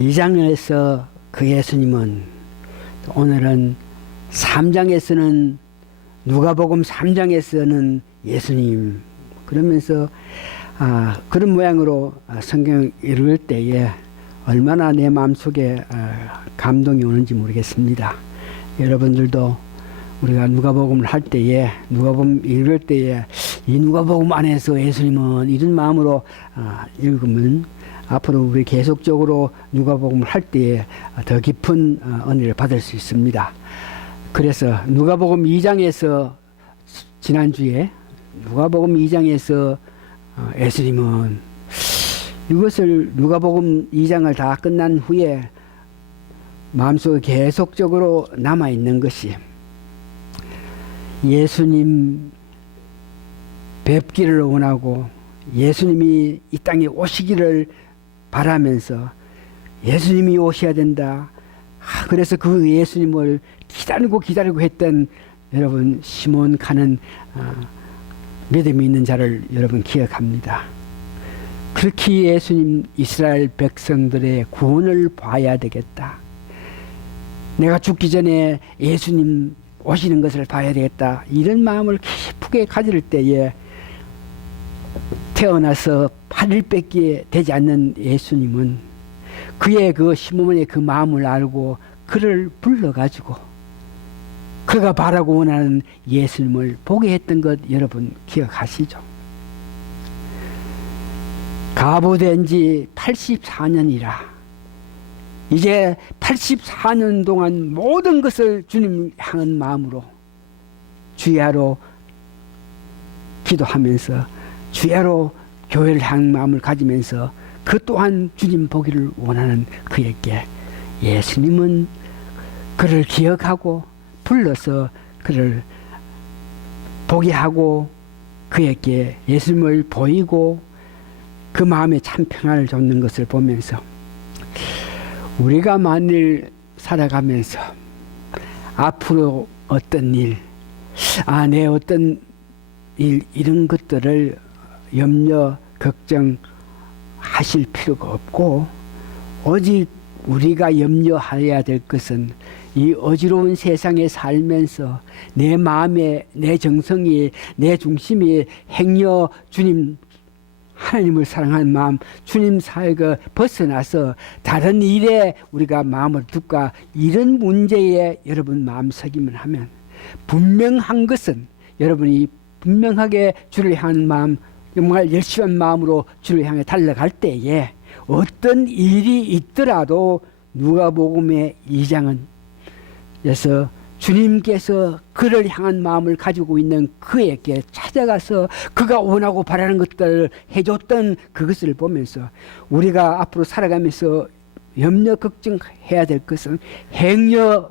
2장에서 그 예수님은 오늘은 3장에서는 누가복음 3장에서는 예수님 그러면서 그런 모양으로 성경 읽을 때에 얼마나 내 마음속에 감동이 오는지 모르겠습니다. 여러분들도 우리가 누가복음을 할 때에 누가복음 읽을 때에 이 누가복음 안에서 예수님은 이런 마음으로 읽으면 앞으로 우리 계속적으로 누가복음을 할 때에 더 깊은 은혜를 받을 수 있습니다. 그래서 누가복음 2장에서 지난주에 누가복음 2장에서 예수님은 이것을 누가복음 2장을 다 끝난 후에 마음속에 계속적으로 남아있는 것이 예수님 뵙기를 원하고 예수님이 이 땅에 오시기를 바라면서 예수님이 오셔야 된다. 그래서 그 예수님을 기다리고 했던 여러분 시몬 가는 믿음이 있는 자를 여러분 기억합니다. 그렇게 예수님 이스라엘 백성들의 구원을 봐야 되겠다. 내가 죽기 전에 예수님 오시는 것을 봐야 되겠다. 이런 마음을 깊게 가질 때에 태어나서 8일밖에 되지 않는 예수님은 그의 그 시몬의 그 마음을 알고 그를 불러가지고 그가 바라고 원하는 예수님을 보게 했던 것 여러분 기억하시죠? 가보된 지 84년이라 이제 84년 동안 모든 것을 주님 향한 마음으로 주야로 기도하면서 주야로 교회를 향한 마음을 가지면서 그 또한 주님 보기를 원하는 그에게 예수님은 그를 기억하고 불러서 그를 보게 하고 그에게 예수님을 보이고 그 마음에 참 평안을 줬는 것을 보면서 우리가 만일 살아가면서 앞으로 어떤 일, 내 어떤 일 이런 것들을 염려, 걱정하실 필요가 없고 오직 우리가 염려해야 될 것은 이 어지러운 세상에 살면서 내 마음에 내 정성이 내 중심이 행여 주님 하나님을 사랑하는 마음 주님 사역을 벗어나서 다른 일에 우리가 마음을 둘까 이런 문제에 여러분 마음석임을 하면 분명한 것은 여러분이 분명하게 주를 향한 마음 정말 열심한 마음으로 주를 향해 달려갈 때에 어떤 일이 있더라도 누가복음의 2장은 그래서 주님께서 그를 향한 마음을 가지고 있는 그에게 찾아가서 그가 원하고 바라는 것들을 해줬던 그것을 보면서 우리가 앞으로 살아가면서 염려 걱정해야 될 것은 행여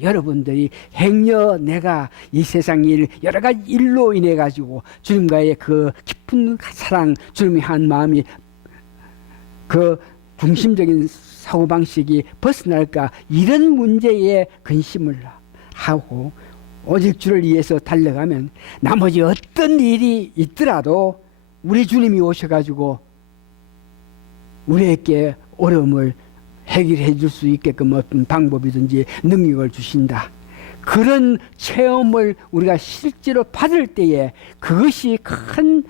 여러분들이 행여 내가 이 세상 일 여러 가지 일로 인해 가지고 주님과의 그 깊은 사랑 주님이 한 마음이 그 중심적인 사고방식이 벗어날까 이런 문제에 근심을 하고 오직 주를 위해서 달려가면 나머지 어떤 일이 있더라도 우리 주님이 오셔가지고 우리에게 어려움을 해결해 줄 수 있게끔 어떤 방법이든지 능력을 주신다. 그런 체험을 우리가 실제로 받을 때에 그것이 큰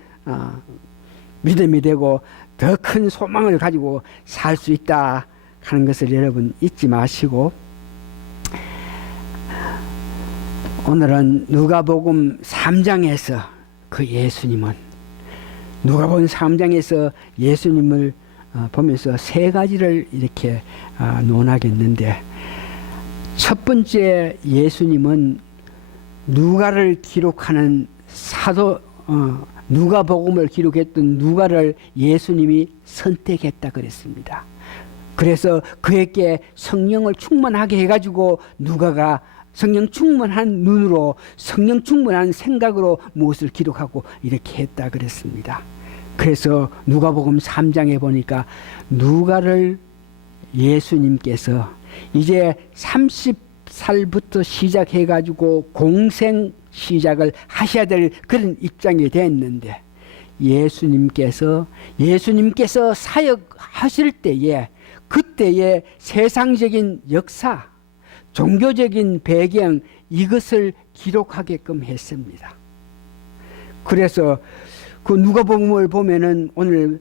믿음이 되고 더 큰 소망을 가지고 살 수 있다 하는 것을 여러분 잊지 마시고 오늘은 누가복음 3장에서 그 예수님은 누가복음 3장에서 예수님을 보면서 세 가지를 이렇게 논하겠는데 첫 번째 예수님은 누가를 기록하는 사도 누가복음을 기록했던 누가를 예수님이 선택했다 그랬습니다. 그래서 그에게 성령을 충만하게 해가지고 누가가 성령 충만한 눈으로 성령 충만한 생각으로 무엇을 기록하고 이렇게 했다 그랬습니다. 그래서 누가복음 3장에 보니까 누가를 예수님께서 이제 30살부터 시작해가지고 공생 시작을 하셔야 될 그런 입장이 됐는데 예수님께서 사역하실 때에 그때의 세상적인 역사, 종교적인 배경 이것을 기록하게끔 했습니다. 그래서 그 누가복음을 보면은 오늘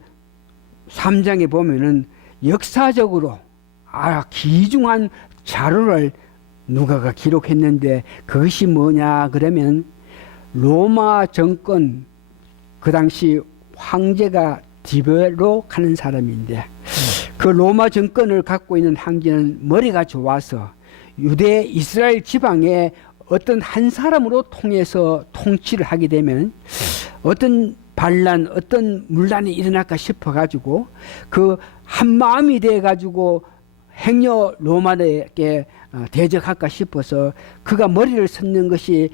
3장에 보면은 역사적으로 귀중한 자료를 누가가 기록했는데 그것이 뭐냐 그러면 로마 정권 그 당시 황제가 디베로 하는 사람인데 그 로마 정권을 갖고 있는 황제는 머리가 좋아서 유대 이스라엘 지방에 어떤 한 사람으로 통해서 통치를 하게 되면 어떤 반란, 어떤 문란이 일어날까 싶어가지고 그 한마음이 돼가지고 행여 로마에게 대적할까 싶어서 그가 머리를 섰는 것이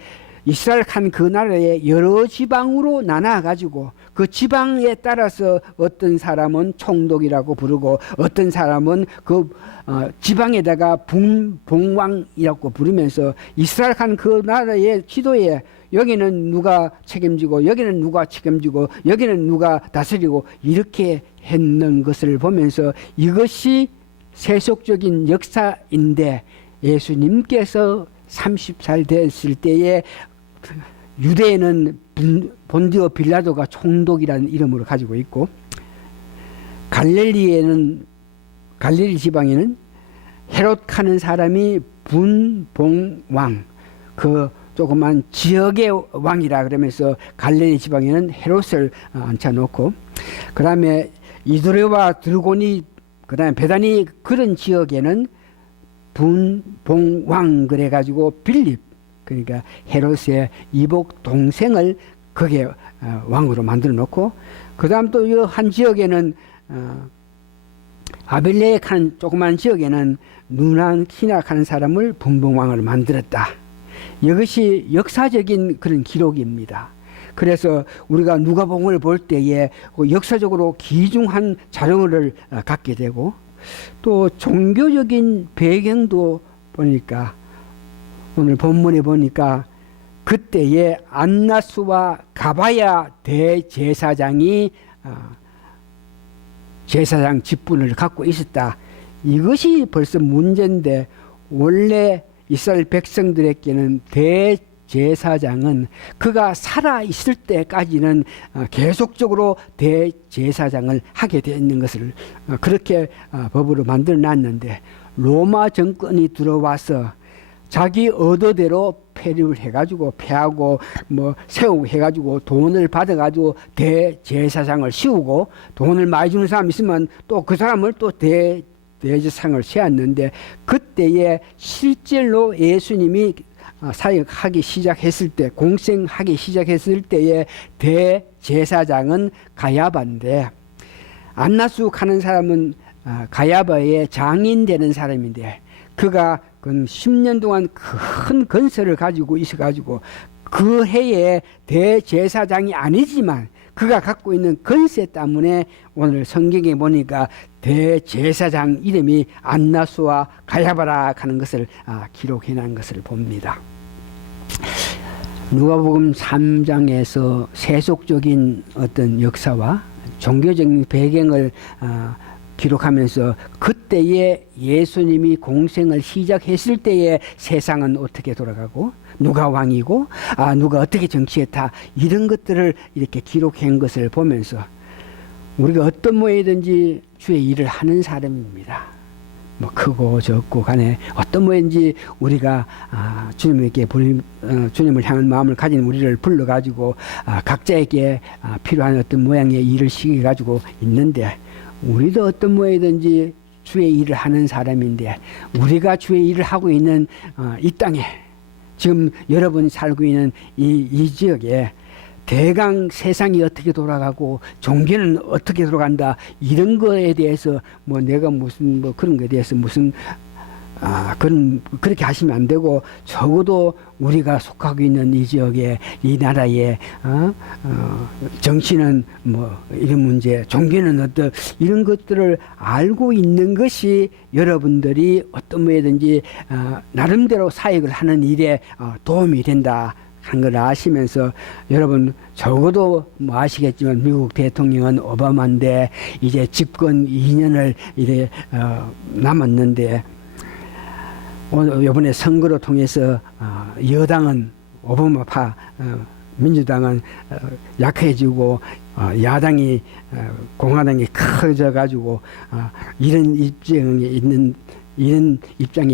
이스라엘 한 그 나라의 여러 지방으로 나눠가지고 그 지방에 따라서 어떤 사람은 총독이라고 부르고 어떤 사람은 그 지방에다가 봉왕이라고 부르면서 이스라엘 한 그 나라의 지도에 여기는 누가 책임지고 여기는 누가 책임지고 여기는 누가 다스리고 이렇게 했는 것을 보면서 이것이 세속적인 역사인데 예수님께서 30살 됐을 때에 유대에는 본디오 빌라도가 총독이라는 이름으로 가지고 있고 갈릴리 지방에는 헤롯하는 사람이 분봉왕 그 조그만 지역의 왕이라 그러면서 갈릴리 지방에는 헤롯을 앉혀놓고 그 다음에 이두레와 드르고니 그 다음에 베다니 그런 지역에는 분봉왕 그래가지고 빌립 그러니까 헤롯의 이복 동생을 거기에 왕으로 만들어 놓고 그 다음 또 이 한 지역에는 아빌레익 한 조그만 지역에는 누난 키낙 하는 사람을 분봉왕을 만들었다. 이것이 역사적인 그런 기록입니다. 그래서 우리가 누가복음을 볼 때에 역사적으로 귀중한 자료를 갖게 되고 또 종교적인 배경도 보니까 오늘 본문에 보니까 그때에 안나스와 가바야 대제사장이 제사장 직분을 갖고 있었다. 이것이 벌써 문제인데 원래 이스라엘 백성들에게는 대제사장은 그가 살아 있을 때까지는 계속적으로 대제사장을 하게 되어 있는 것을 그렇게 법으로 만들어 놨는데 로마 정권이 들어와서 자기 의도대로 폐류를 해가지고 폐하고 뭐 세우고 해가지고 돈을 받아가지고 대제사장을 씌우고 돈을 많이 주는 사람 있으면 또 그 사람을 또 대제사장을 세웠는데 그때에 실제로 예수님이 사역하기 시작했을 때 공생하기 시작했을 때에 대제사장은 가야바인데 안나수 하는 사람은 가야바의 장인 되는 사람인데 그가 10년 동안 큰 건설을 가지고 있어가지고 그 해에 대제사장이 아니지만 그가 갖고 있는 건세 때문에 오늘 성경에 보니까 대제사장 이름이 안나수와 가야바라 하는 것을 기록해 놓은 것을 봅니다. 누가복음 3장에서 세속적인 어떤 역사와 종교적인 배경을 기록하면서 그때에 예수님이 공생을 시작했을 때에 세상은 어떻게 돌아가고 누가 왕이고 누가 어떻게 정치했다 이런 것들을 이렇게 기록한 것을 보면서 우리가 어떤 모양이든지 주의 일을 하는 사람입니다. 뭐 크고 적고 간에 어떤 모양인지 우리가 주님에게 주님을 향한 마음을 가진 우리를 불러가지고 각자에게 필요한 어떤 모양의 일을 시켜가지고 있는데 우리도 어떤 모양이든지 주의 일을 하는 사람인데 우리가 주의 일을 하고 있는 이 땅에 지금 여러분이 살고 있는 이 지역에 대강 세상이 어떻게 돌아가고 종교는 어떻게 돌아간다 이런 거에 대해서 뭐 내가 무슨 뭐 그런 거에 대해서 무슨 그렇게 하시면 안 되고 적어도 우리가 속하고 있는 이 지역에 이 나라에 정치는 뭐 이런 문제 종교는 어떤 이런 것들을 알고 있는 것이 여러분들이 어떤 모양이든지 나름대로 사역을 하는 일에 도움이 된다 한 걸 아시면서 여러분 적어도 뭐 아시겠지만 미국 대통령은 오바마인데 이제 집권 2년을 이래 남았는데 이번에 선거로 통해서 여당은 오바마파 민주당은 약해지고 야당이 공화당이 커져 가지고 이런 입장에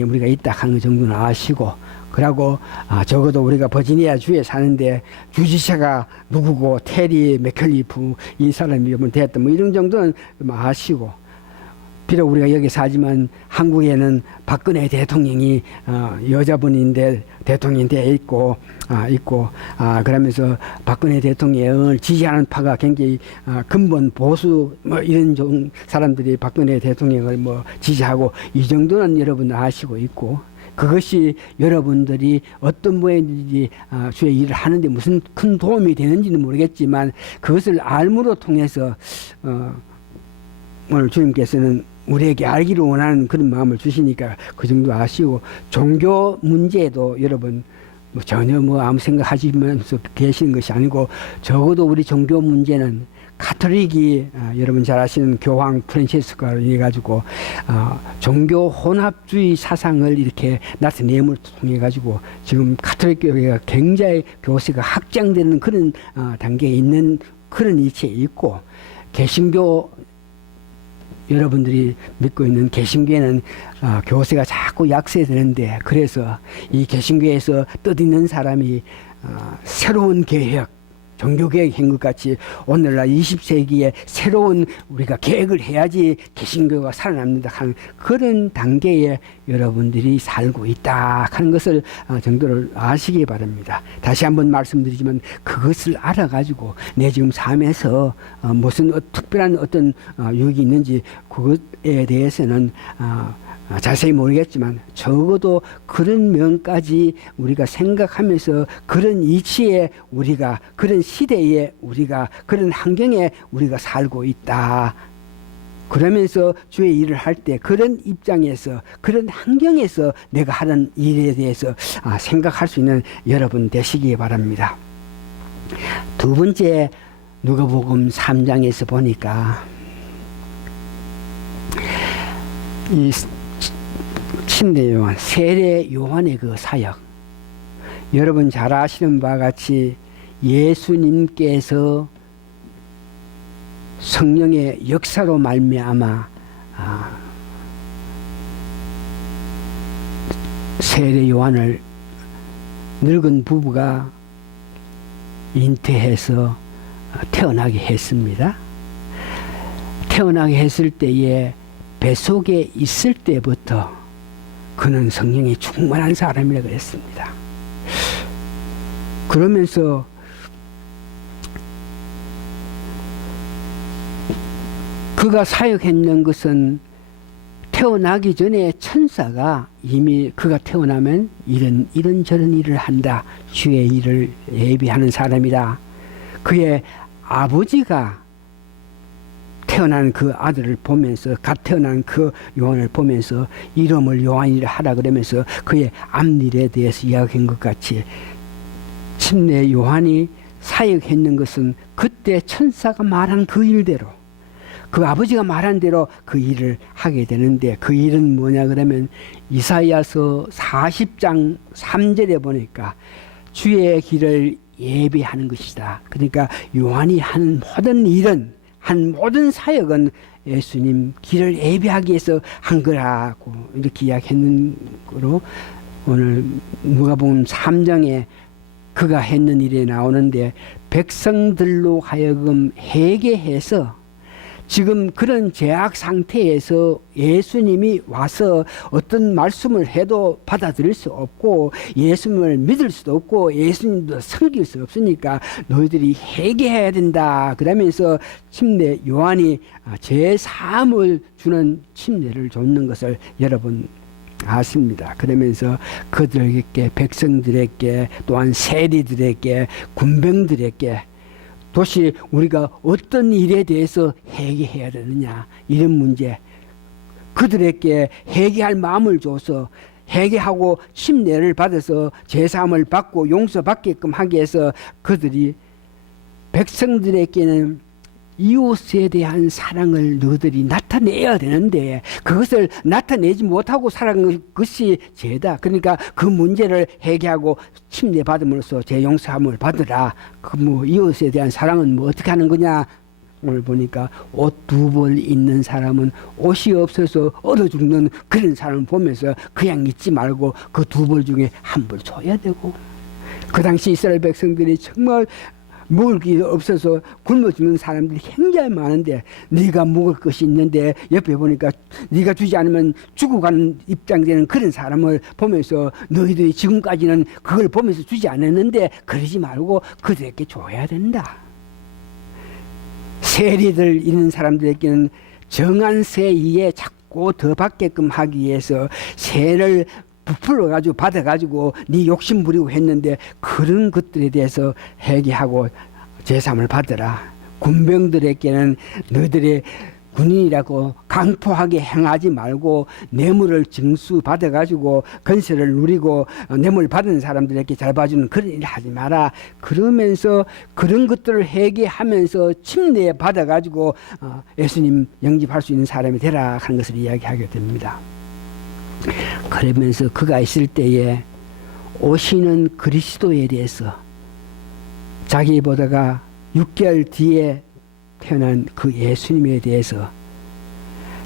우리가 있다 하는 정도는 아시고, 그러고 적어도 우리가 버지니아 주에 사는데 주지사가 누구고 테리 맥켈리프 이 사람이 됐다 뭐 이런 정도는 아시고, 비록 우리가 여기 사지만 한국에는 박근혜 대통령이 여자분인데 대통령이 돼 있고 그러면서 박근혜 대통령을 지지하는 파가 굉장히 근본 보수 뭐 이런 사람들이 박근혜 대통령을 뭐 지지하고 이 정도는 여러분 아시고 있고, 그것이 여러분들이 어떤 모양인지 주의 일을 하는데 무슨 큰 도움이 되는지는 모르겠지만 그것을 알므로 통해서 오늘 주님께서는 우리에게 알기를 원하는 그런 마음을 주시니까 그 정도 아시고, 종교 문제도 여러분 뭐 전혀 뭐 아무 생각하시면서 계시는 것이 아니고, 적어도 우리 종교 문제는 가톨릭이 여러분 잘 아시는 교황 프란치스코가 이래가지고 종교 혼합주의 사상을 이렇게 나타내음을 통해 가지고 지금 가톨릭 교회가 굉장히 교세가 확장되는 그런 단계에 있는 그런 이치에 있고, 개신교 여러분들이 믿고 있는 개신교회는 교세가 자꾸 약세되는데, 그래서 이 개신교회에서 뜻있는 사람이 새로운 개혁, 종교개혁 한 것 같이 오늘날 20세기에 새로운 우리가 계획을 해야지 개신교가 살아납니다 하는 그런 단계에 여러분들이 살고 있다 하는 것을 정도를 아시기 바랍니다. 다시 한번 말씀드리지만 그것을 알아가지고 내 지금 삶에서 무슨 특별한 어떤 유익이 있는지 그것에 대해서는 자세히 모르겠지만 적어도 그런 면까지 우리가 생각하면서 그런 이치에 우리가 그런 시대에 우리가 그런 환경에 우리가 살고 있다. 그러면서 주의 일을 할 때 그런 입장에서 그런 환경에서 내가 하는 일에 대해서 생각할 수 있는 여러분 되시기 바랍니다. 두 번째 누가복음 3장에서 보니까 이 침례 요한, 세례 요한의 그 사역, 여러분 잘 아시는 바와 같이 예수님께서 성령의 역사로 말미암아 세례 요한을 늙은 부부가 잉태해서 태어나게 했습니다. 태어나게 했을 때에 뱃속에 있을 때부터 그는 성령이 충만한 사람이라고 했습니다. 그러면서 그가 사역했는 것은 태어나기 전에 천사가 이미 그가 태어나면 이런저런 일을 한다. 주의 일을 예비하는 사람이다. 그의 아버지가 태어난 그 아들을 보면서 갓 태어난 그 요한을 보면서 이름을 요한이라 하라 그러면서 그의 앞일에 대해서 이야기한 것 같이 침례 요한이 사역했는 것은 그때 천사가 말한 그 일대로 그 아버지가 말한 대로 그 일을 하게 되는데, 그 일은 뭐냐 그러면 이사야서 40장 3절에 보니까 주의 길을 예비하는 것이다. 그러니까 요한이 하는 모든 일은, 한 모든 사역은 예수님 길을 예비하기 위해서 한 거라고 이렇게 이야기했는 거로 오늘 누가복음 3장에 그가 했는 일에 나오는데, 백성들로 하여금 회개해서 지금 그런 죄악 상태에서 예수님이 와서 어떤 말씀을 해도 받아들일 수 없고 예수님을 믿을 수도 없고 예수님도 섬길 수 없으니까 너희들이 회개해야 된다. 그러면서 침례 요한이 죄 사함을 주는 침례를 줬는 것을 여러분 아십니다. 그러면서 그들에게, 백성들에게, 또한 세리들에게, 군병들에게 도시 우리가 어떤 일에 대해서 회개해야 되느냐, 이런 문제, 그들에게 회개할 마음을 줘서 회개하고 침례를 받아서 제사함을 받고 용서받게끔 하기 위해서 그들이 백성들에게는 이웃에 대한 사랑을 너희들이 나타내야 되는데 그것을 나타내지 못하고 살아간 것이 죄다. 그러니까 그 문제를 해결하고 침례 받음으로써 죄 용서함을 받으라. 그 뭐 이웃에 대한 사랑은 뭐 어떻게 하는 거냐? 오늘 보니까 옷 두 벌 있는 사람은 옷이 없어서 얼어 죽는 그런 사람을 보면서 그냥 잊지 말고 그 두 벌 중에 한 벌 줘야 되고, 그 당시 이스라엘 백성들이 정말 먹을 게 없어서 굶어 죽는 사람들이 굉장히 많은데 네가 먹을 것이 있는데 옆에 보니까 네가 주지 않으면 죽어가는 입장되는 그런 사람을 보면서 너희들이 지금까지는 그걸 보면서 주지 않았는데 그러지 말고 그들에게 줘야 된다. 세리들 있는 사람들에게는 정한 세 이에 자꾸 더 받게끔 하기 위해서 세를 부풀어 가지고 받아 가지고 네 욕심 부리고 했는데 그런 것들에 대해서 회개하고 제삼을 받으라. 군병들에게는 너희들의 군인이라고 강포하게 행하지 말고 뇌물을 징수 받아 가지고 건세를 누리고 뇌물 받은 사람들에게 잘 봐주는 그런 일을 하지 마라. 그러면서 그런 것들을 회개하면서 침례 받아 가지고 예수님 영접할 수 있는 사람이 되라 하는 것을 이야기하게 됩니다. 그러면서 그가 있을 때에 오시는 그리스도에 대해서 자기보다가 6개월 뒤에 태어난 그 예수님에 대해서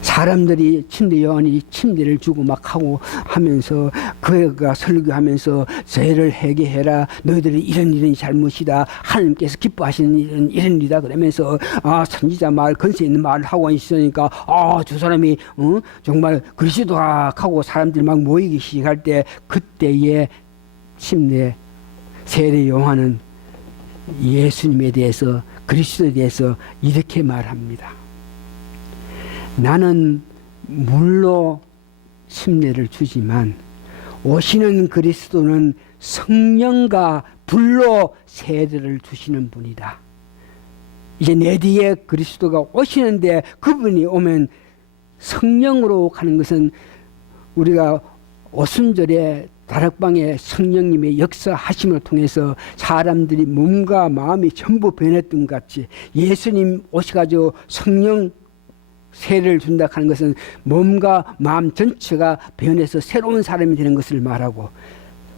사람들이 침례 요한이 침례를 주고 막 하고 하면서 그가 설교하면서 죄를 회개해라. 너희들이 이런 잘못이다. 하나님께서 기뻐하시는 이런 일이다. 그러면서 선지자 말 건세 있는 말을 하고 있으니까 저 사람이 정말 그리스도가 하고 사람들이 막 모이기 시작할 때 그때의 침례 세례 요한은 예수님에 대해서 그리스도에 대해서 이렇게 말합니다. 나는 물로 침례를 주지만 오시는 그리스도는 성령과 불로 세례를 주시는 분이다. 이제 내 뒤에 그리스도가 오시는데 그분이 오면 성령으로 가는 것은 우리가 오순절에 다락방에 성령님의 역사하심을 통해서 사람들이 몸과 마음이 전부 변했던 것 같이 예수님 오셔가지고 성령 세례를 준다 하는 것은 몸과 마음 전체가 변해서 새로운 사람이 되는 것을 말하고,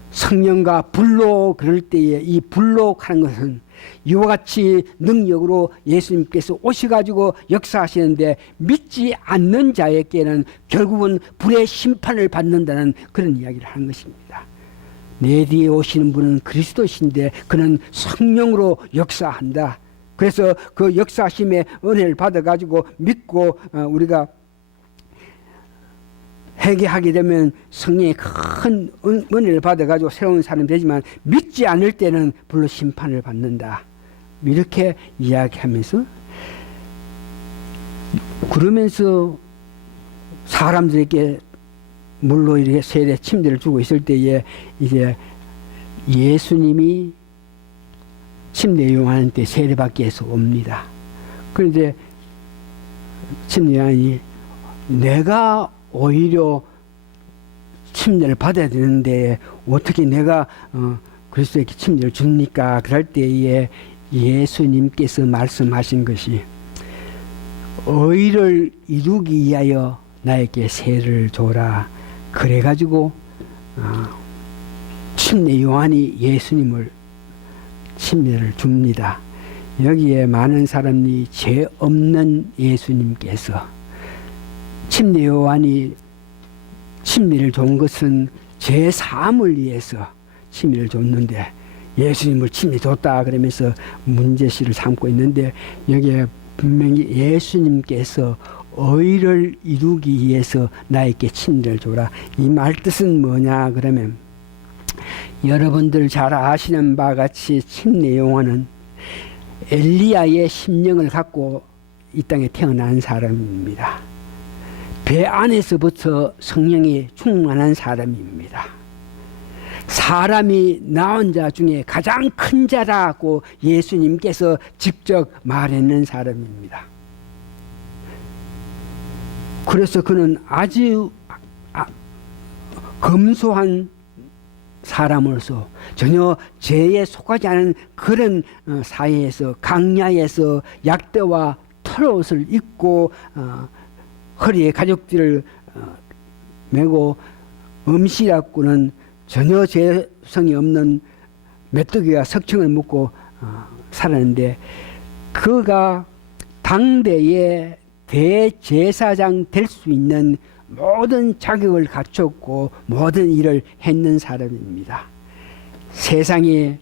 성령과 불로 그럴 때에 이 불로 하는 것은 이와 같이 능력으로 예수님께서 오셔가지고 역사하시는데 믿지 않는 자에게는 결국은 불의 심판을 받는다는 그런 이야기를 하는 것입니다. 내 뒤에 오시는 분은 그리스도신데 그는 성령으로 역사한다. 그래서 그 역사심의 은혜를 받아가지고 믿고 우리가 회개하게 되면 성령의 큰 은혜를 받아가지고 새로운 사람이 되지만 믿지 않을 때는 불로 심판을 받는다. 이렇게 이야기하면서 그러면서 사람들에게 물로 이렇게 세례 침례를 주고 있을 때에 이제 예수님이 침례 요한한테 세례받기 위해서 옵니다. 그런데 침례 요한이 내가 오히려 침례를 받아야 되는데 어떻게 내가 그리스도에게 침례를 줍니까? 그럴 때에 예수님께서 말씀하신 것이 의를 이루기 위하여 나에게 세례를 줘라. 그래가지고 침례 요한이 예수님을 침례를 줍니다. 여기에 많은 사람이 죄 없는 예수님께서 침례 요한이 침례를 준 것은 죄 사함을 위해서 침례를 줬는데 예수님을 침례 줬다 그러면서 문제시를 삼고 있는데 여기에 분명히 예수님께서 의를 이루기 위해서 나에게 침례를 줘라. 이 말 뜻은 뭐냐 그러면 여러분들 잘 아시는 바와 같이 침례 요한은 엘리야의 심령을 갖고 이 땅에 태어난 사람입니다. 배 안에서부터 성령이 충만한 사람입니다. 사람이 낳은 자 중에 가장 큰 자라고 예수님께서 직접 말했는 사람입니다. 그래서 그는 아주 검소한 사람으로서 전혀 죄에 속하지 않은 그런 사회에서 강야에서 약대와 털옷을 입고 허리에 가죽띠를 메고 음시라고는 전혀 죄성이 없는 메뚜기와 석청을 묶고 살았는데 그가 당대의 대제사장 될 수 있는 모든 자격을 갖췄고 모든 일을 했는 사람입니다. 세상이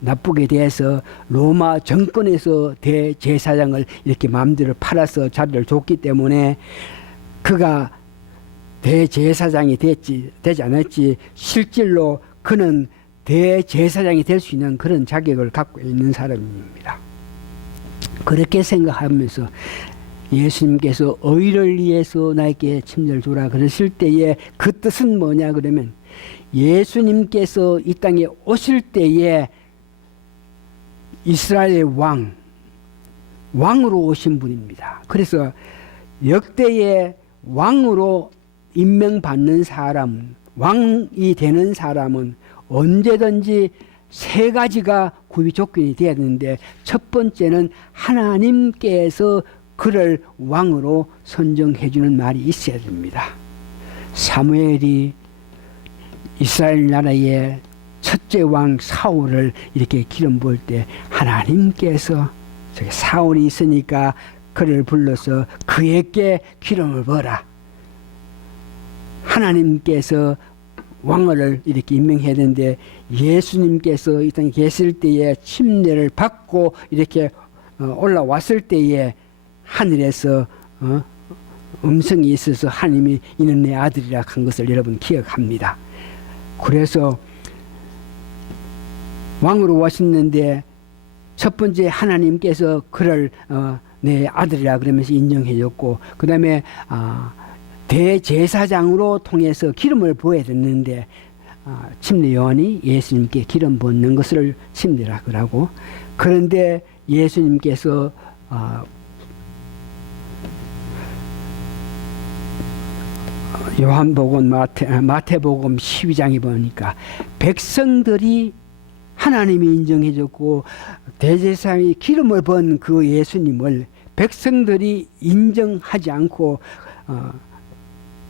나쁘게 돼서 로마 정권에서 대제사장을 이렇게 마음대로 팔아서 자리를 줬기 때문에 그가 대제사장이 되지 않았지 실질로 그는 대제사장이 될 수 있는 그런 자격을 갖고 있는 사람입니다. 그렇게 생각하면서 예수님께서 의를 위해서 나에게 침례를 주라 그러실 때에 그 뜻은 뭐냐 그러면 예수님께서 이 땅에 오실 때에 이스라엘의 왕으로 오신 분입니다. 그래서 역대의 왕으로 임명받는 사람, 왕이 되는 사람은 언제든지 세 가지가 구비 조건이 되어야 되는데 첫 번째는 하나님께서 그를 왕으로 선정해 주는 말이 있어야 됩니다. 사무엘이 이스라엘 나라의 첫째 왕 사울을 이렇게 기름 부을 때 하나님께서 저기 사울이 있으니까 그를 불러서 그에게 기름을 부어라. 하나님께서 왕을 이렇게 임명해야 되는데 예수님께서 이 땅에 계실 때에 침례를 받고 이렇게 올라왔을 때에 하늘에서 음성이 있어서 하나님이 이는 내 아들이라 한 것을 여러분 기억합니다. 그래서 왕으로 오셨는데 첫 번째 하나님께서 그를 내 아들이라 그러면서 인정해 줬고 그 다음에 대제사장으로 통해서 기름을 부어야 됐는데 침례 요한이 예수님께 기름 붓는 것을 침례라고 하고 그런데 예수님께서 요한복음 마태복음 12장에 보니까 백성들이 하나님이 인정해 줬고 대제사장이 기름을 부은 그 예수님을 백성들이 인정하지 않고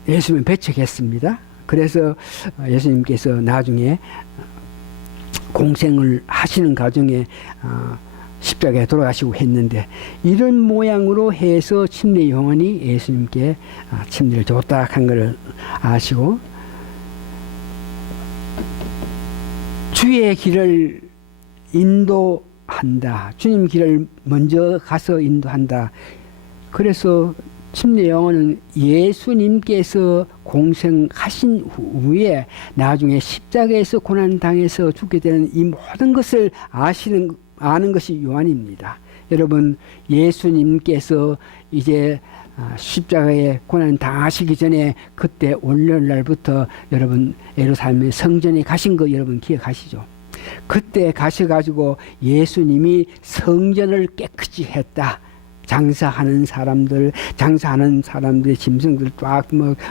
예수님을 배척했습니다. 그래서 예수님께서 나중에 공생을 하시는 과정에 십자가에 돌아가시고 했는데 이런 모양으로 해서 침례 요한이 예수님께 침례를 줬다 한 것을 아시고 주의 길을 인도한다. 주님 길을 먼저 가서 인도한다. 그래서 침례 요한은 예수님께서 공생하신 후에 나중에 십자가에서 고난당해서 죽게 되는 이 모든 것을 아는 것이 요한입니다. 여러분 예수님께서 이제 십자가에 고난 당하시기 전에 그때 월요일 날부터 여러분 예루살렘 성전에 가신 거 여러분 기억하시죠? 그때 가셔가지고 예수님이 성전을 깨끗이 했다. 장사하는 사람들의 짐승들 쫙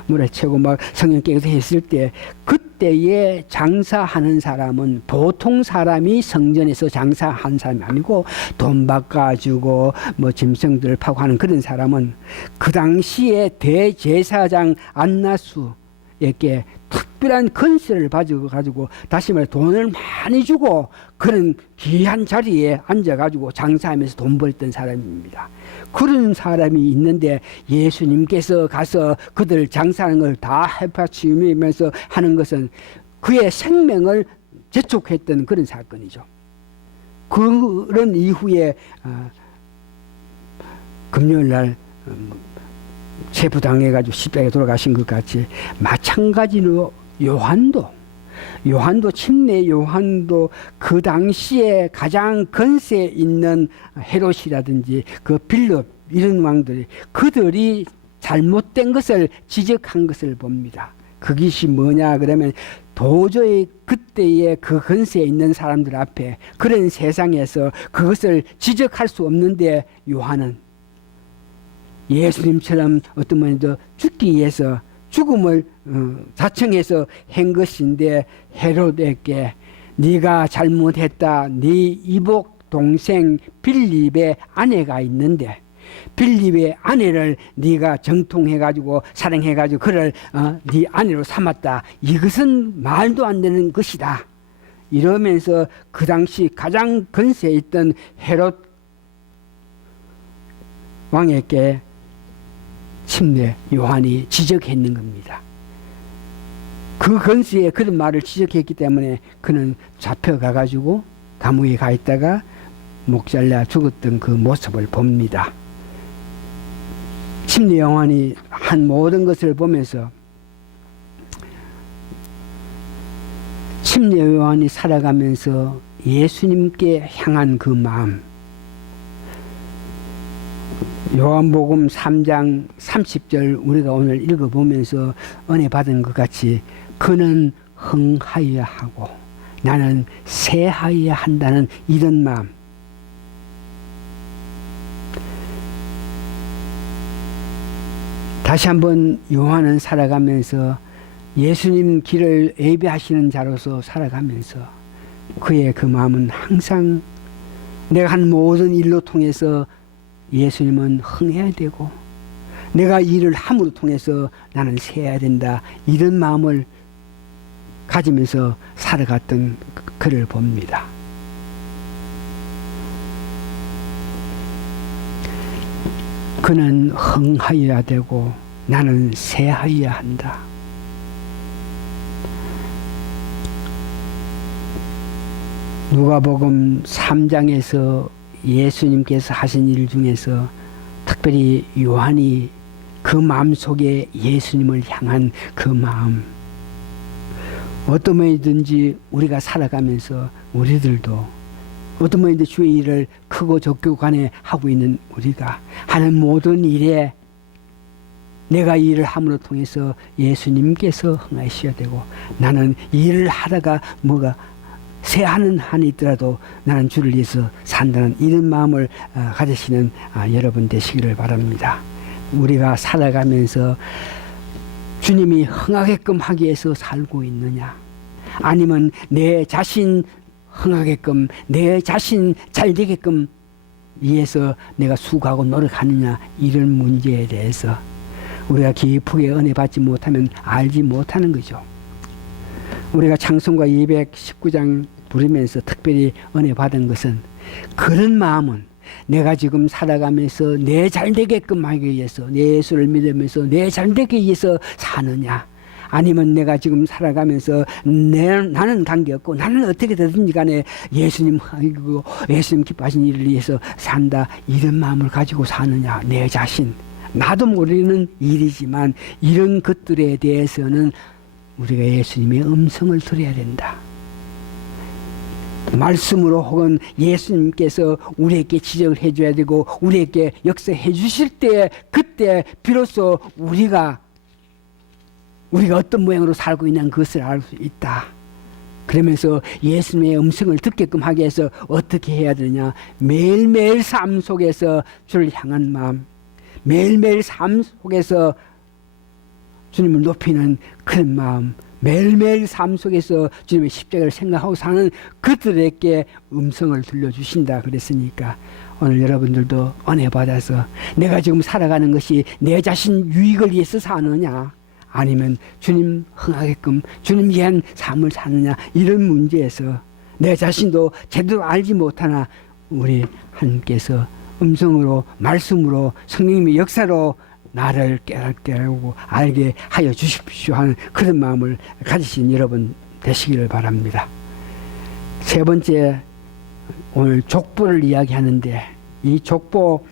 물에 채고 막 성전 깨끗이 했을 때 그때에 장사하는 사람은 보통 사람이 성전에서 장사한 사람이 아니고 돈 바꿔주고 뭐 짐승들을 파고 하는 그런 사람은 그 당시에 대제사장 안나수에게 특별한 건세를 가지고 다시 말해 돈을 많이 주고 그런 귀한 자리에 앉아가지고 장사하면서 돈 벌던 사람입니다. 그런 사람이 있는데 예수님께서 가서 그들 장사하는 걸 다 해파치면서 하는 것은 그의 생명을 재촉했던 그런 사건이죠. 그런 이후에 금요일날 체포당해가지고 십자가에 돌아가신 것 같이 마찬가지로 요한도 침례 요한도 그 당시에 가장 건세 있는 헤롯이라든지 그 빌립 이런 왕들이 그들이 잘못된 것을 지적한 것을 봅니다. 그것이 뭐냐 그러면 도저히 그때의 그 건세에 있는 사람들 앞에 그런 세상에서 그것을 지적할 수 없는데 요한은 예수님처럼 어떤 분도 죽기 위해서 죽음을 자청해서 한 것인데 헤롯에게 네가 잘못했다. 네 이복 동생 빌립의 아내가 있는데 빌립의 아내를 네가 정통해가지고 사랑해가지고 그를 네 아내로 삼았다. 이것은 말도 안 되는 것이다. 이러면서 그 당시 가장 근세에 있던 헤롯 왕에게 침례 요한이 지적했는 겁니다. 그 건수에 그런 말을 지적했기 때문에 그는 잡혀가가지고 감옥에 가 있다가 목잘라 죽었던 그 모습을 봅니다. 침례 요한이 한 모든 것을 보면서 침례 요한이 살아가면서 예수님께 향한 그 마음, 요한복음 3장 30절 우리가 오늘 읽어보면서 은혜 받은 것 같이 그는 흥하여야 하고 나는 새하여야 한다는 이런 마음. 다시 한번 요한은 살아가면서 예수님 길을 예배하시는 자로서 살아가면서 그의 그 마음은 항상 내가 한 모든 일로 통해서 예수님은 흥해야 되고 내가 일을 함으로 통해서 나는 새해야 된다. 이런 마음을 가지면서 살아갔던 그를 봅니다. 그는 흥하여야 되고 나는 새하여야 한다. 누가복음 3장에서 예수님께서 하신 일 중에서 특별히 요한이 그 마음속에 예수님을 향한 그 마음, 어떤 면이든지 우리가 살아가면서 우리들도 어떤 면이든지 주의 일을 크고 적고 간에 하고 있는 우리가 하는 모든 일에 내가 일을 함으로 통해서 예수님께서 흥하셔야 되고 나는 일을 하다가 뭐가 새하는 한이 있더라도 나는 주를 위해서 산다는 이런 마음을 가지시는 여러분 되시기를 바랍니다. 우리가 살아가면서 주님이 흥하게끔 하기 위해서 살고 있느냐, 아니면 내 자신 흥하게끔 내 자신 잘 되게끔 위해서 내가 수고하고 노력하느냐, 이런 문제에 대해서 우리가 깊게 은혜 받지 못하면 알지 못하는 거죠. 우리가 찬송가 219장 부르면서 특별히 은혜 받은 것은 그런 마음은 내가 지금 살아가면서 내 잘되게끔 하기 위해서 내 예수를 믿으면서 내 잘되기 위해서 사느냐, 아니면 내가 지금 살아가면서 나는 관계없고 나는 어떻게 되든지 간에 예수님 하고 예수님 기뻐하신 일을 위해서 산다, 이런 마음을 가지고 사느냐. 내 자신 나도 모르는 일이지만 이런 것들에 대해서는 우리가 예수님의 음성을 들어야 된다. 말씀으로 혹은 예수님께서 우리에게 지적을 해줘야 되고 우리에게 역사해 주실 때 그때 비로소 우리가 어떤 모양으로 살고 있는 것을 알 수 있다. 그러면서 예수님의 음성을 듣게끔 하기 위해서 어떻게 해야 되냐. 매일매일 삶 속에서 주를 향한 마음, 매일매일 삶 속에서 주님을 높이는 그런 마음, 매일매일 삶 속에서 주님의 십자가를 생각하고 사는 그들에게 음성을 들려주신다 그랬으니까 오늘 여러분들도 은혜 받아서 내가 지금 살아가는 것이 내 자신 유익을 위해서 사느냐, 아니면 주님 흥하게끔 주님 위한 삶을 사느냐, 이런 문제에서 내 자신도 제대로 알지 못하나 우리 하나님께서 음성으로 말씀으로 성령님의 역사로 나를 깨닫고 알게 하여 주십시오 하는 그런 마음을 가지신 여러분 되시기를 바랍니다. 세 번째, 오늘 족보를 이야기하는데 이 족보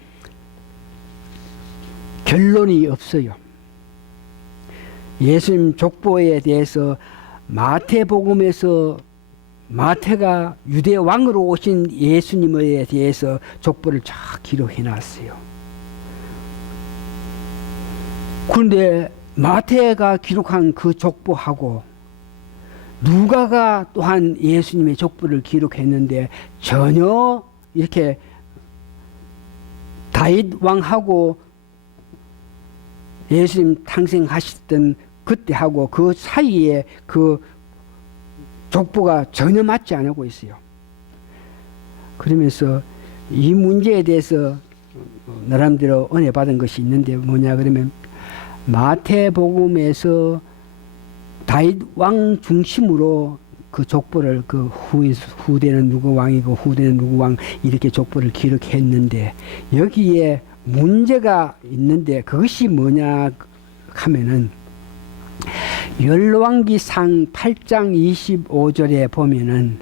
결론이 없어요. 예수님 족보에 대해서 마태복음에서 마태가 유대 왕으로 오신 예수님에 대해서 족보를 쫙 기록해 놨어요. 그런데 마태가 기록한 그 족보하고 누가가 또한 예수님의 족보를 기록했는데 전혀 이렇게 다윗 왕하고 예수님 탄생하셨던 그때하고 그 사이에 그 족보가 전혀 맞지 않고 있어요. 그러면서 이 문제에 대해서 나름대로 은혜 받은 것이 있는데 뭐냐 그러면 마태복음에서 다윗 왕 중심으로 그 족보를 그 후대는 누구 왕이고 후대는 누구 왕 이렇게 족보를 기록했는데 여기에 문제가 있는데 그것이 뭐냐 하면은 열왕기상 8장 25절에 보면은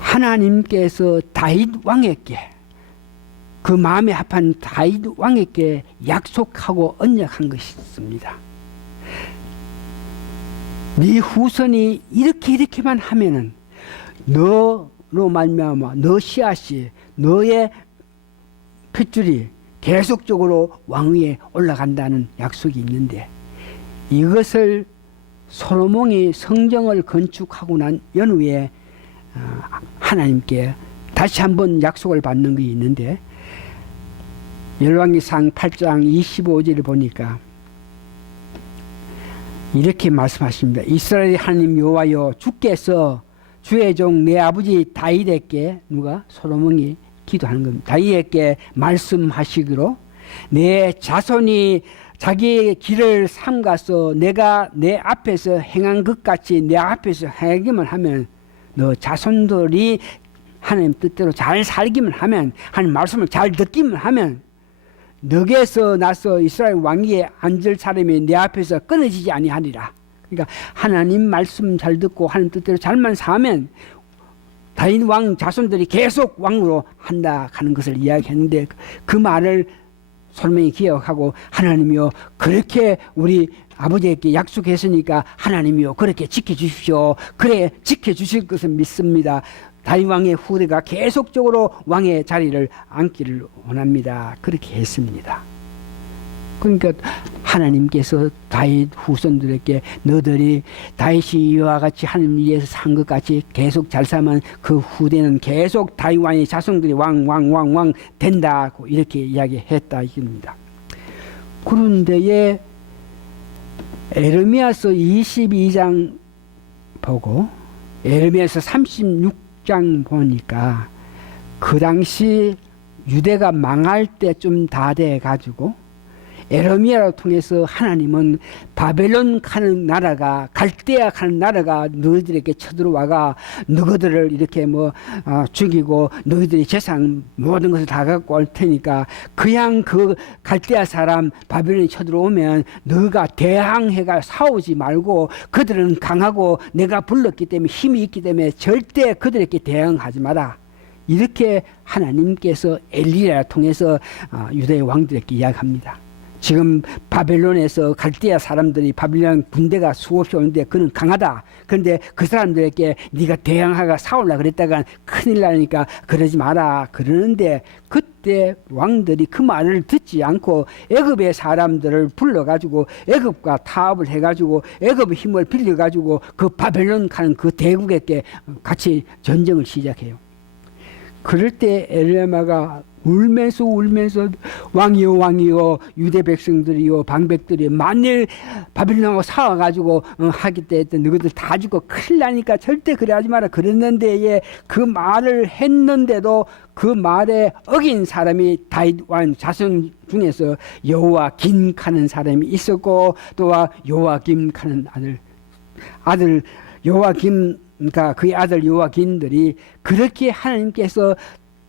하나님께서 다윗 왕에게 그 마음에 합한 다윗 왕에게 약속하고 언약한 것이 있습니다. 네 후손이 이렇게만 하면은 너로 말미암아 너 씨앗이 너의 핏줄이 계속적으로 왕위에 올라간다는 약속이 있는데 이것을 솔로몬이 성정을 건축하고 난 연후에 하나님께 다시 한번 약속을 받는 게 있는데 열왕기상 8장 25절을 보니까 이렇게 말씀하십니다. 이스라엘 하나님 여호와여 주께서 주의 종 내 아버지 다윗에게 누가 솔로몬이 기도하는 겁니다. 다윗에게 말씀하시기로 내 자손이 자기의 길을 삼가서 내가 내 앞에서 행한 것 같이 내 앞에서 행하기만 하면 너 자손들이 하나님 뜻대로 잘 살기만 하면 하나님 말씀을 잘 듣기만 하면 너에게서 나서 이스라엘 왕위에 앉을 사람이 내 앞에서 끊어지지 아니하리라. 그러니까 하나님 말씀 잘 듣고 하나님 뜻대로 잘만 사면 다윗 왕 자손들이 계속 왕으로 한다 하는 것을 이야기했는데 그 말을 솔로몬이 기억하고 하나님이여 그렇게 우리 아버지에게 약속했으니까 하나님이여 그렇게 지켜주십시오. 그래 지켜주실 것을 믿습니다. 다윗 왕의 후대가 계속적으로 왕의 자리를 앉기를 원합니다. 그렇게 했습니다. 그러니까 하나님께서 다윗 후손들에게 너들이 다윗이 이와 같이 하나님 위해서 산 것 같이 계속 잘 살면 그 후대는 계속 다윗 왕의 자손들이 왕 된다고 이렇게 이야기했다 이겁니다. 그런데 에르미야서 22장 보고 에르미야서 36장 보니까 그 당시 유대가 망할 때쯤 다 돼 가지고 에르미야를 통해서 하나님은 바벨론 가는 나라가 갈대아 가는 나라가 너희들에게 쳐들어와가 너희들을 이렇게 죽이고 너희들이 재산 모든 것을 다 갖고 올 테니까 그냥 그 갈대아 사람 바벨론이 쳐들어오면 너희가 대항해가 싸우지 말고 그들은 강하고 내가 불렀기 때문에 힘이 있기 때문에 절대 그들에게 대항하지 마라. 이렇게 하나님께서 엘리야를 통해서 유다의 왕들에게 이야기합니다. 지금 바벨론에서 갈대아 사람들이 바벨론 군대가 수없이 오는데 그는 강하다. 그런데 그 사람들에게 네가 대항하가 싸우려고 그랬다가 큰일 나니까 그러지 마라. 그러는데 그때 왕들이 그 말을 듣지 않고 애굽의 사람들을 불러가지고 애굽과 타협을 해가지고 애굽의 힘을 빌려가지고 그 바벨론 가는 그 대국에게 같이 전쟁을 시작해요. 그럴 때 에르야가 울면서 왕이요 유대 백성들이요 방백들이 만일 바빌론하고 싸워가지고 하기 때 너희들 다 죽고 큰일 나니까 절대 그래 하지 마라 그랬는데 그 말을 했는데도 그 말에 어긴 사람이 다윗 왕 자손 중에서 여호와김 하는 사람이 있었고 또 요아김 하는 아들 요아김 그러니까 그의 아들 요아김들이 그렇게 하나님께서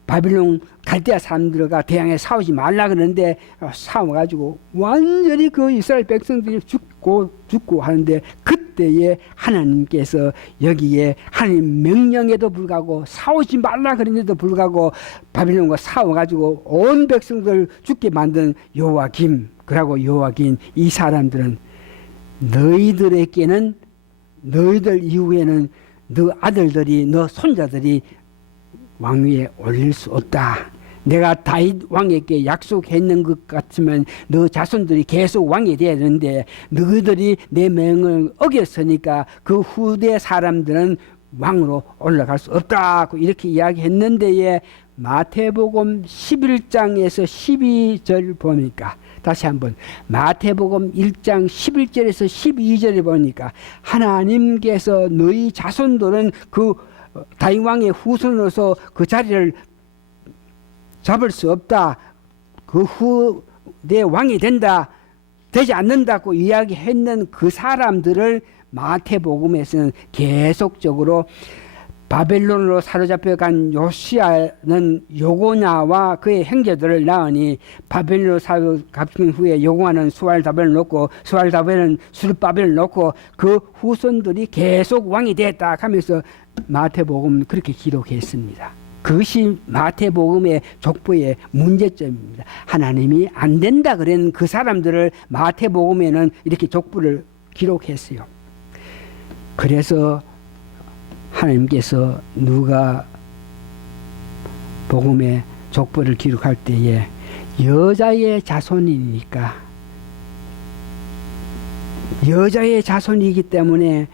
바빌론 갈대아 사람들과 대항해 싸우지 말라 그러는데 싸워가지고 완전히 그 이스라엘 백성들이 죽고 하는데 그때에 하나님께서 여기에 하나님 명령에도 불구하고 싸우지 말라 그랬는데도 불구하고 바빌론과 싸워가지고 온 백성들 죽게 만든 요아김 그러고 요아긴 이 사람들은 너희들에게는 너희들 이후에는 너 아들들이 너 손자들이 왕위에 올릴 수 없다. 내가 다윗 왕에게 약속했는 것 같으면 너 자손들이 계속 왕이 돼야 되는데 너희들이 내 명을 어겼으니까 그 후대 사람들은 왕으로 올라갈 수 없다고 이렇게 이야기했는데 마태복음 11장에서 12절 보니까 다시 한번 마태복음 1장 11절에서 12절에 보니까 하나님께서 너희 자손들은 그 다윗 왕의 후손으로서 그 자리를 잡을 수 없다. 그 후 내 왕이 된다. 되지 않는다고 이야기했는 그 사람들을 마태복음에서는 계속적으로 바벨론으로 사로잡혀간 요시아는 요고냐와 그의 형제들을 낳으니 바벨론으로 사로잡힌 후에 요고냐는 수알다벨을 놓고 수알다벨은 수르바벨을 놓고 그 후손들이 계속 왕이 됐다 하면서 마태복음 그렇게 기록했습니다. 그것이 마태복음의 족보의 문제점입니다. 하나님이 안 된다 그런 그 사람들을 마태복음에는 이렇게 족보를 기록했어요. 그래서 하나님께서 누가 복음의 족보를 기록할 때에 여자의 자손이니까 여자의 자손이기 때문에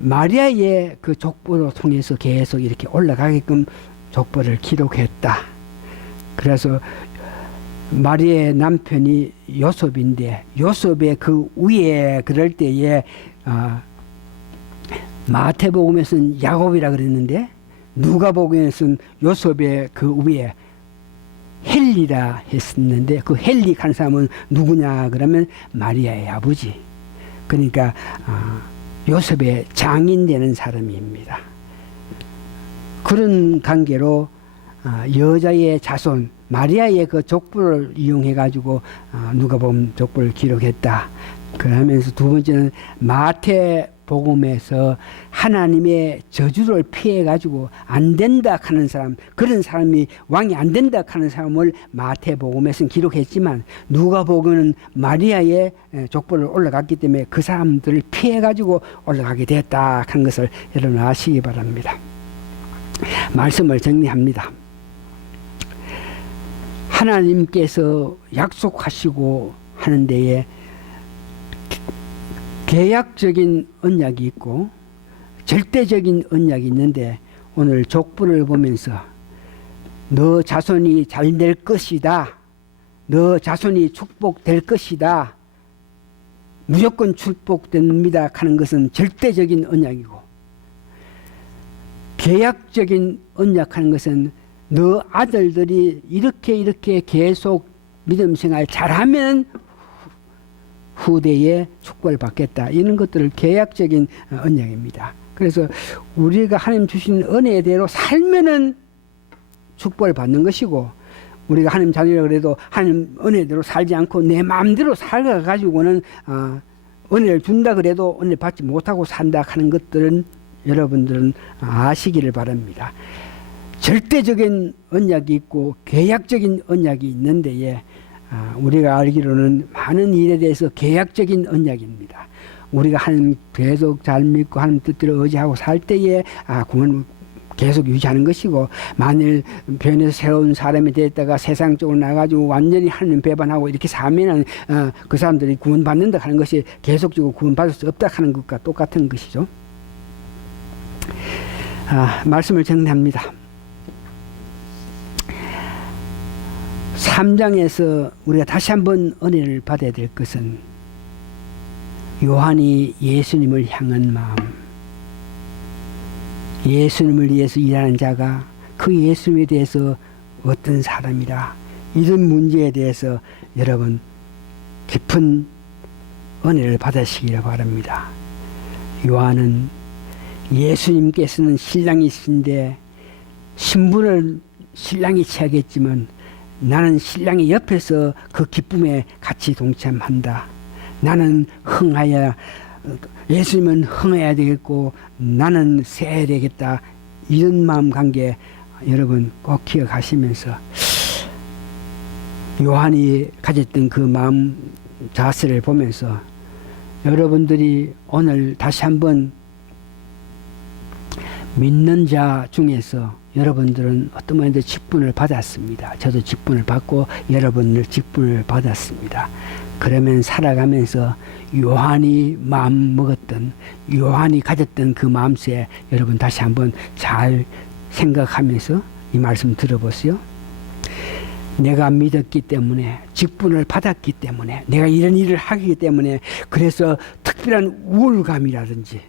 마리아의 그 족보를 통해서 계속 이렇게 올라가게끔 족보를 기록했다. 그래서 마리아의 남편이 요셉인데 요셉의 그 위에 그럴 때에 마태복음에서는 야곱이라 그랬는데 누가복음에서는 요셉의 그 위에 헬리라 했었는데 그 헬리 한 사람은 누구냐 그러면 마리아의 아버지. 그러니까 요셉의 장인 되는 사람입니다. 그런 관계로 여자의 자손 마리아의 그 족보를 이용해 가지고 누가복음 족보를 기록했다. 그러면서 두 번째는 마태복음에서 하나님의 저주를 피해 가지고 안 된다 하는 사람, 그런 사람이 왕이 안 된다 하는 사람을 마태복음에서는 기록했지만 누가복음은 마리아의 족보를 올라갔기 때문에 그 사람들을 피해 가지고 올라가게 됐다 하는 것을 여러분 아시기 바랍니다. 말씀을 정리합니다. 하나님께서 약속하시고 하는 데에 계약적인 언약이 있고 절대적인 언약이 있는데 오늘 족보를 보면서 너 자손이 잘 될 것이다. 너 자손이 축복될 것이다. 무조건 축복됩니다 하는 것은 절대적인 언약이고 계약적인 언약하는 것은 너 아들들이 이렇게 계속 믿음 생활 잘하면 후대에 축복을 받겠다. 이런 것들을 계약적인 언약입니다. 그래서 우리가 하나님 주신 은혜대로 살면은 축복을 받는 것이고 우리가 하나님 자녀라 그래도 하나님 은혜대로 살지 않고 내 마음대로 살아가지고는 은혜를 준다 그래도 은혜 받지 못하고 산다 하는 것들은 여러분들은 아시기를 바랍니다. 절대적인 언약이 있고 계약적인 언약이 있는데 우리가 알기로는 많은 일에 대해서 계약적인 언약입니다. 우리가 하나님 계속 잘 믿고 하나님 뜻대로 의지하고 살 때에 구원을 계속 유지하는 것이고 만일 변해서 새로운 사람이 됐다가 세상 쪽으로 나가지고 완전히 하나님 배반하고 이렇게 살면은 그 사람들이 구원받는다 하는 것이 계속적으로 구원받을 수 없다 하는 것과 똑같은 것이죠. 말씀을 정리합니다. 3장에서 우리가 다시 한번 은혜를 받아야 될 것은 요한이 예수님을 향한 마음, 예수님을 위해서 일하는 자가 그 예수님에 대해서 어떤 사람이라 이런 문제에 대해서 여러분 깊은 은혜를 받으시기를 바랍니다. 요한은 예수님께서는 신랑이신데 신분을 신랑이 취하겠지만 나는 신랑이 옆에서 그 기쁨에 같이 동참한다. 나는 흥하여 예수님은 흥해야 되겠고 나는 세야 되겠다. 이런 마음 관계 여러분 꼭 기억하시면서 요한이 가졌던 그 마음 자세를 보면서 여러분들이 오늘 다시 한번 믿는 자 중에서 여러분들은 어떤 면에서 직분을 받았습니다. 저도 직분을 받고 여러분들 직분을 받았습니다. 그러면 살아가면서 요한이 마음 먹었던 요한이 가졌던 그 마음새 여러분 다시 한번 잘 생각하면서 이 말씀 들어보세요. 내가 믿었기 때문에, 직분을 받았기 때문에, 내가 이런 일을 하기 때문에, 그래서 특별한 우울감이라든지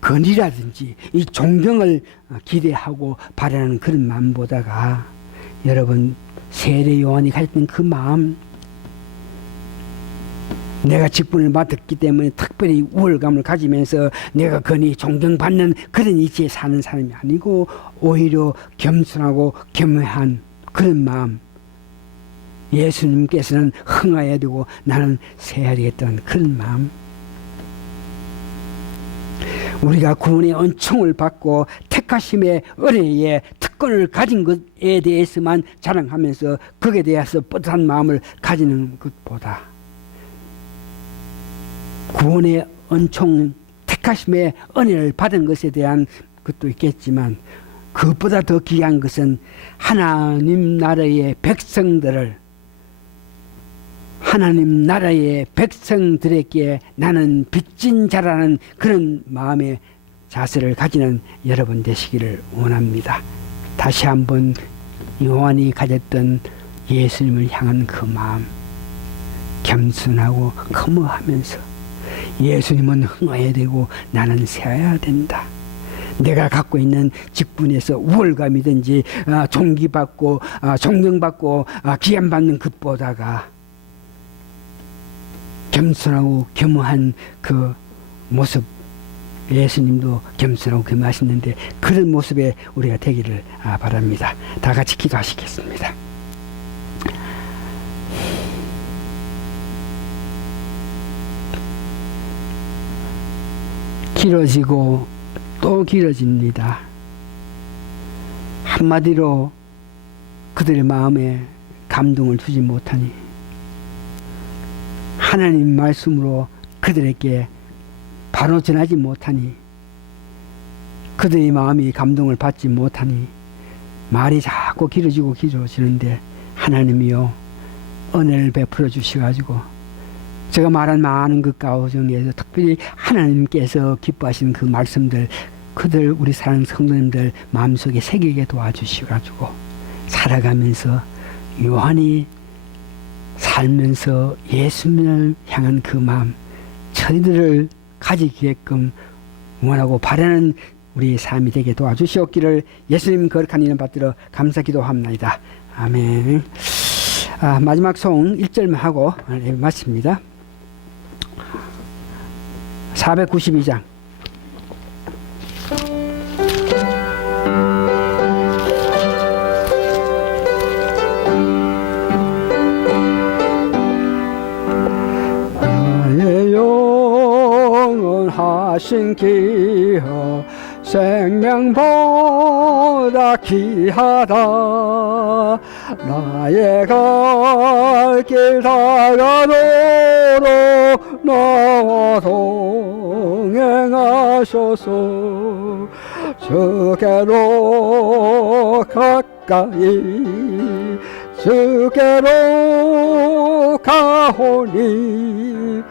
건의라든지 이 존경을 기대하고 바라는 그런 마음보다가, 여러분 세례 요한이 가졌던 그 마음, 내가 직분을 맡았기 때문에 특별히 우월감을 가지면서 내가 건의 존경받는 그런 이치에 사는 사람이 아니고, 오히려 겸손하고 겸허한 그런 마음, 예수님께서는 흥하여야 되고 나는 세야 되겠다는 그런 마음, 우리가 구원의 은총을 받고 택하심의 은혜에 특권을 가진 것에 대해서만 자랑하면서 거기에 대해서 뿌듯한 마음을 가지는 것보다, 구원의 은총, 택하심의 은혜를 받은 것에 대한 것도 있겠지만, 그것보다 더 귀한 것은 하나님 나라의 백성들을, 하나님 나라의 백성들에게 나는 빚진 자라는 그런 마음의 자세를 가지는 여러분 되시기를 원합니다. 다시 한번 요한이 가졌던 예수님을 향한 그 마음, 겸손하고 겸허하면서 예수님은 흥해야 되고 나는 세야 된다. 내가 갖고 있는 직분에서 우월감이든지 존귀받고 존경받고 기함받는 것보다가 겸손하고 겸허한 그 모습, 예수님도 겸손하고 겸허하시는데 그런 모습에 우리가 되기를 바랍니다. 다 같이 기도하시겠습니다. 길어지고 또 길어집니다. 한마디로 그들의 마음에 감동을 주지 못하니, 하나님 말씀으로 그들에게 바로 전하지 못하니, 그들의 마음이 감동을 받지 못하니 말이 자꾸 길어지고 길어지는데, 하나님이요 은혜를 베풀어 주셔가지고 제가 말한 많은 것 가운데서 특별히 하나님께서 기뻐하시는 그 말씀들, 그들 우리 사랑하는 성도님들 마음속에 새기게 도와주셔가지고 살아가면서 요한이 살면서 예수님을 향한 그 마음, 저희들을 가지게끔 원하고 바라는 우리 삶이 되게 도와주시옵기를 예수님 거룩한 이름 받들어 감사 기도합니다. 아멘. 마지막 송 1절만 하고 마칩니다. 492장. 나의 영원하신 기여 생명보다 귀하다. 나의 갈 길 다가도록 나와 동행하소서. 주께로 가까이 주께로 가오니,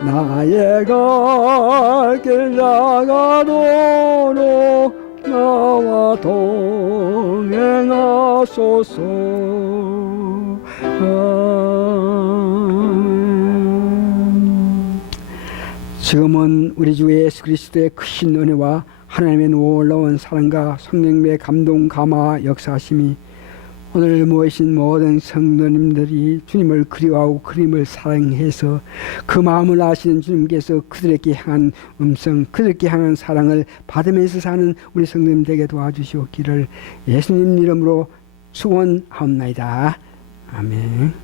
나의 갈 길 다가도록 나와 동행하소서. 지금은 우리 주 예수 그리스도의 크신 은혜와 하나님의 놀라운 사랑과 성령의 감동 감화 역사하심이 오늘 모이신 모든 성도님들이 주님을 그리워하고 그림을 사랑해서 그 마음을 아시는 주님께서 그들에게 향한 음성, 그들에게 향한 사랑을 받으면서 사는 우리 성도님 되게 도와주시옵기를 예수님 이름으로 축원하옵나이다. 아멘.